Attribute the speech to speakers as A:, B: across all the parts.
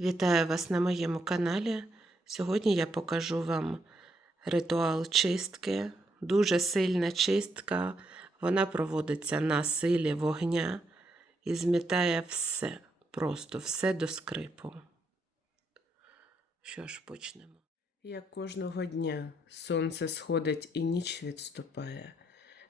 A: Вітаю вас на моєму каналі. Сьогодні я покажу вам ритуал чистки. Дуже сильна чистка. Вона проводиться на силі вогня і змітає все, просто все до скрипу. Що ж, почнемо. Як кожного дня сонце сходить і ніч відступає,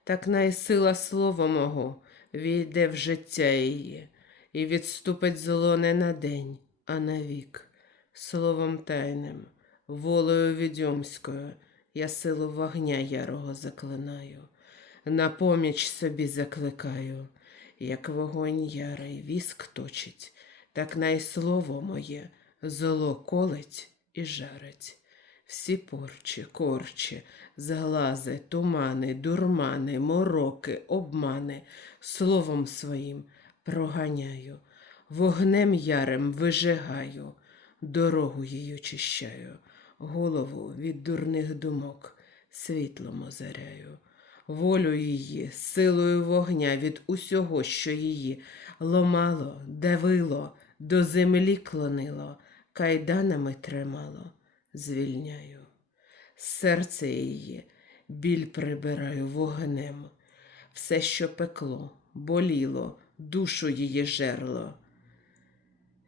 A: так найсила слова мого війде в життя її, і відступить зло не на день, а на вік. Словом тайним, волею відьомською, я силу вогня ярого заклинаю, на поміч собі закликаю, як вогонь ярий віск точить, так най слово моє зло колить і жарить. Всі порчі, корчі, зглази, тумани, дурмани, мороки, обмани, словом своїм проганяю, вогнем ярим вижигаю, дорогу її очищаю, голову від дурних думок світлом озаряю, волю її, силою вогня від усього, що її ломало, давило, до землі клонило, кайданами тримало звільняю. Серце її біль прибираю вогнем, все, що пекло, боліло, душу її жерло.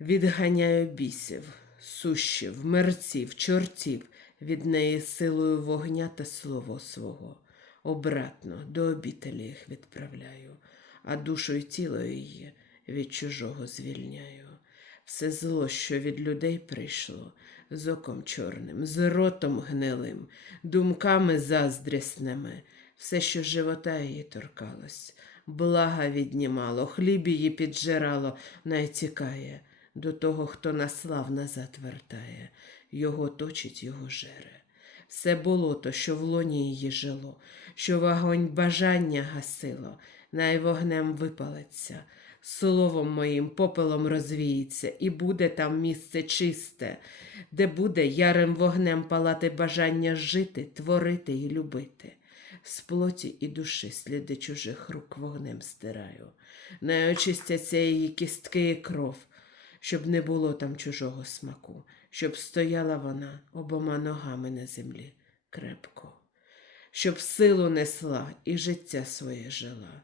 A: Відганяю бісів, сущів, мерців, чортів від неї силою вогня та слово свого. Обратно до обітелі їх відправляю, а душу й тіло її від чужого звільняю. Все зло, що від людей прийшло, з оком чорним, з ротом гнилим, думками заздрісними, все, що живота її торкалось, блага віднімало, хліб її піджирало, найтікає до того, хто наслав назад вертає, його точить, його жере. Все болото, що в лоні її жило, що вогонь бажання гасило, най вогнем випалиться, словом моїм попелом розвіється, і буде там місце чисте, де буде ярим вогнем палати бажання жити, творити і любити. З плоті і душі сліди чужих рук вогнем стираю, не очистяться її кістки і кров, щоб не було там чужого смаку, щоб стояла вона обома ногами на землі крепко, щоб силу несла і життя своє жила,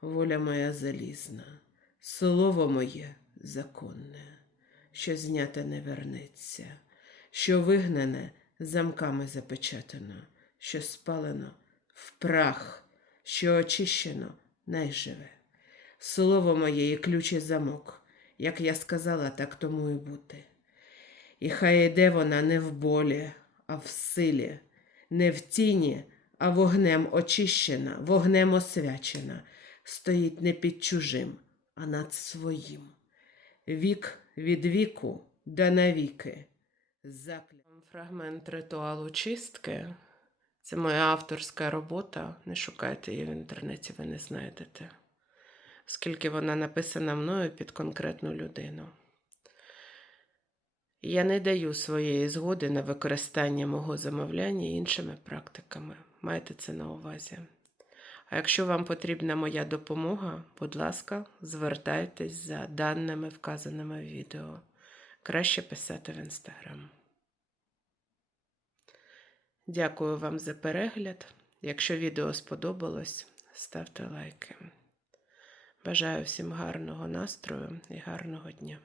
A: воля моя залізна, слово моє законне, що зняте не вернеться, що вигнане замками запечатано, що спалено в прах, що очищено найживе. Слово моє і ключ і замок, як я сказала, так тому і бути. І хай іде вона не в болі, а в силі, не в тіні, а вогнем очищена, вогнем освячена, стоїть не під чужим, а над своїм. Вік від віку да навіки. Закля... Фрагмент ритуалу чистки. Це моя авторська робота. Не шукайте її в інтернеті, ви не знайдете, оскільки вона написана мною під конкретну людину. Я не даю своєї згоди на використання мого замовляння іншими практиками. Майте це на увазі. А якщо вам потрібна моя допомога, будь ласка, звертайтесь за даними, вказаними в відео. Краще писати в інстаграм. Дякую вам за перегляд. Якщо відео сподобалось, ставте лайки. Бажаю всім гарного настрою і гарного дня.